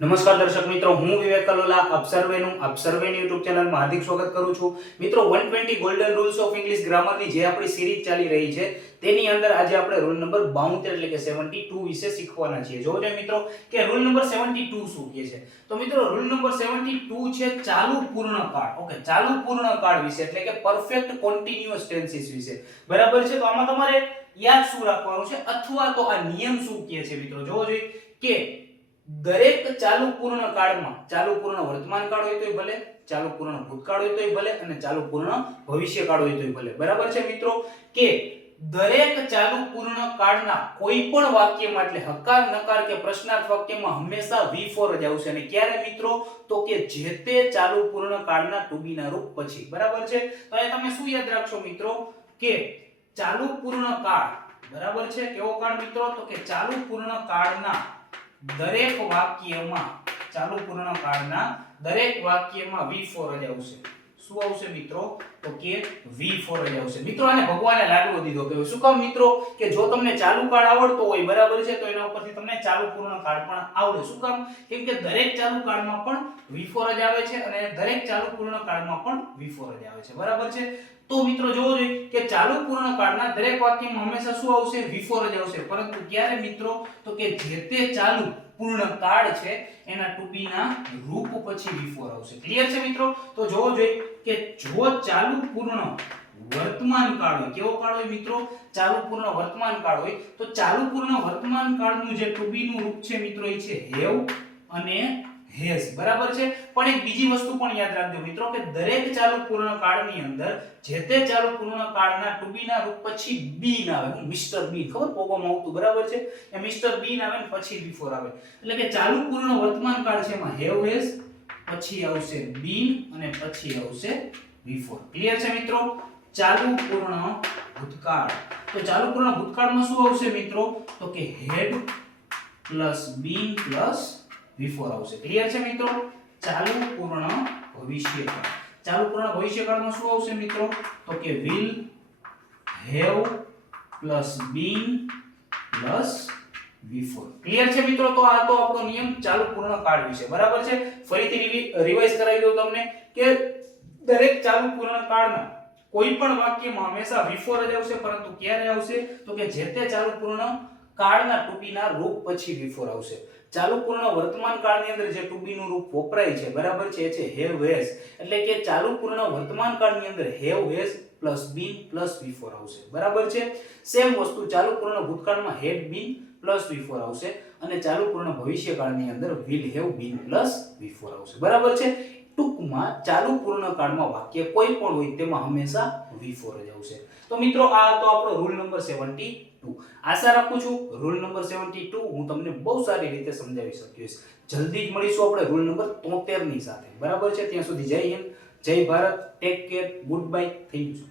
નમસ્કાર દર્શક મિત્રો, હું વિવેક કલોલા આપ સર્વેની YouTube ચેનલમાં હાર્દિક સ્વાગત કરું છું. મિત્રો 120 ગોલ્ડન રૂલ્સ ઓફ ઇંગ્લિશ ગ્રામરની જે આપણી સિરીઝ ચાલી રહી છે તેની અંદર આજે આપણે રૂલ નંબર 72 એટલે કે 72 વિશે શીખવાના છીએ. જોવો જોઈએ મિત્રો કે રૂલ નંબર 72 શું કહે છે. તો મિત્રો રૂલ નંબર 72 છે ચાલુ પૂર્ણકાળ. ઓકે, ચાલુ પૂર્ણકાળ વિશે એટલે કે પરફેક્ટ કન્ટીન્યુઅસ ટેન્સીસ વિશે. બરાબર છે. તો આમાં તમારે યાદ શું રાખવાનું છે અથવા તો આ નિયમ શું કહે છે મિત્રો? જોવો જોઈએ કે દરેક ચાલુ પૂર્ણ કાળમાં, ચાલુ પૂર્ણ વર્તમાન કાળ હોય તોય ભલે, ચાલુ પૂર્ણ ભૂતકાળ હોય તોય ભલે અને ચાલુ પૂર્ણ ભવિષ્ય કાળ હોય તોય ભલે. બરાબર છે મિત્રો કે દરેક ચાલુ પૂર્ણ કાળના કોઈ પણ વાક્યમાં એટલે હકાર, નકાર કે પ્રશ્નાર્થ વાક્યમાં હંમેશા V4 જ આવશે. અને ક્યારે મિત્રો? તો કે જે તે ચાલુ પૂર્ણ કાળના ટુ બી ના રૂપ પછી. બરાબર છે. તો અહીં તમે શું યાદ રાખશો મિત્રો કે ચાલુ પૂર્ણ કાળ, બરાબર છે, કેવો કાળ મિત્રો? તો કે ચાલુ પૂર્ણ કાળના દરેક વાક્યમાં, ચાલુ પૂર્ણ કાળના દરેક વાક્યમાં V4 જ આવશે. શું આવશે મિત્રો? તો કે V4 જ આવશે. મિત્રો આને ભગવાને લાડવો દીધો કહેવાય. શું કામ મિત્રો? કે જો તમને ચાલુ કાળ આવડતો હોય, બરાબર છે, તો એના ઉપરથી તમને ચાલુ પૂર્ણ કાળ પણ આવડે. શું કામ? કેમ કે દરેક ચાલુ કાળમાં પણ V4 જ આવે છે અને દરેક ચાલુ પૂર્ણ કાળમાં પણ V4 જ આવે છે. બરાબર છે. તો મિત્રો જોવો જોઈએ કે ચાલુ પૂર્ણ કાળના દરેક વાક્યમાં હંમેશા શું આવશે? V4 જ આવશે. પરંતુ ક્યારે મિત્રો? તો કે જે તે ચાલુ પૂર્ણ કાળ છે એના ટુ બી ના રૂપ પછી V4 આવશે. ક્લિયર છે મિત્રો? તો જોવો જોઈએ કે જો ચાલુ પૂર્ણ વર્તમાન કાળ હોય, કેવો કાળ હોય મિત્રો? ચાલુ પૂર્ણ વર્તમાન કાળ હોય તો ચાલુ પૂર્ણ વર્તમાન કાળનું જે ટુ બી નું રૂપ છે મિત્રો એ છે હેવ અને હેઝ. બરાબર છે. પણ એક બીજી વસ્તુ પણ યાદ રાખજો મિત્રો કે દરેક ચાલુ પૂર્ણ કાળની અંદર જે તે ચાલુ પૂર્ણ કાળના ટુ બી ના રૂપ પછી બીન આવે. હું મિસ્ટર બીન, ખબર પોગોમાં આવતું, બરાબર છે, એ મિસ્ટર બીન આવે ને પછી V4 આવે. એટલે કે ચાલુ પૂર્ણ વર્તમાન કાળ છે એમાં હેવ, હેઝ, પછી આવશે બીન અને પછી આવશે V4. ક્લિયર છે મિત્રો? ચાલુ પૂર્ણ ભૂતકાળ. તો ચાલુ પૂર્ણ ભૂતકાળમાં શું આવશે મિત્રો? તો કે had plus bin plus V4 આવશે. ક્લિયર છે મિત્રો? ચાલુ પૂર્ણ ભવિષ્યકાળ. ચાલુ પૂર્ણ ભવિષ્યકાળમાં શું આવશે મિત્રો? તો કે will, have plus been plus V4. Clear છે મિત્રો? તો આ તો આપણો નિયમ ચાલુ પૂર્ણ કાળ વિશે. બરાબર છે. ફરીથી રિવાઇઝ કરાવી દઉં તમને કે દરેક ચાલુ પૂર્ણ કાળના કોઈ પણ વાક્યમાં હંમેશા V4 જ આવશે. પરંતુ ક્યારે આવશે? તો કે જે તે ચાલુ પૂર્ણ કાળના ટુ બી ના રૂપ પછી V4 આવશે. ચાલુ પૂર્ણ વર્તમાન કાળની અંદર જે ટુ બી નું રૂપ વપરાય છે, બરાબર છે, એ છે હેવ, હેઝ. એટલે કે ચાલુ પૂર્ણ વર્તમાન કાળની અંદર have, has plus bin plus V4 આવશે. બરાબર છે. સેમ વસ્તુ ચાલુ પૂર્ણ ભૂતકાળમાં હેડ, બીન પ્લસ V4 આવશે અને ચાલુ પૂર્ણ ભવિષ્યકાળની અંદર will, have, been plus V4 આવશે. બરાબર છે. ટૂંકમાં ચાલુ પૂર્ણ કાળમાં વાક્ય કોઈ પણ હોય તેમાં હંમેશા V4 જ આવશે. તો મિત્રો આ તો આપણો રૂલ નંબર 72. આશા રાખું છું રૂલ નંબર 72 હું તમને બહુ સારી રીતે સમજાવી શક્યો છું. જલ્દી જ મળીશું આપણે રૂલ નંબર 73 ની સાથે. બરાબર છે. ત્યાં સુધી જય હિન્દ, જય Bharat, take care, good bye, thank you.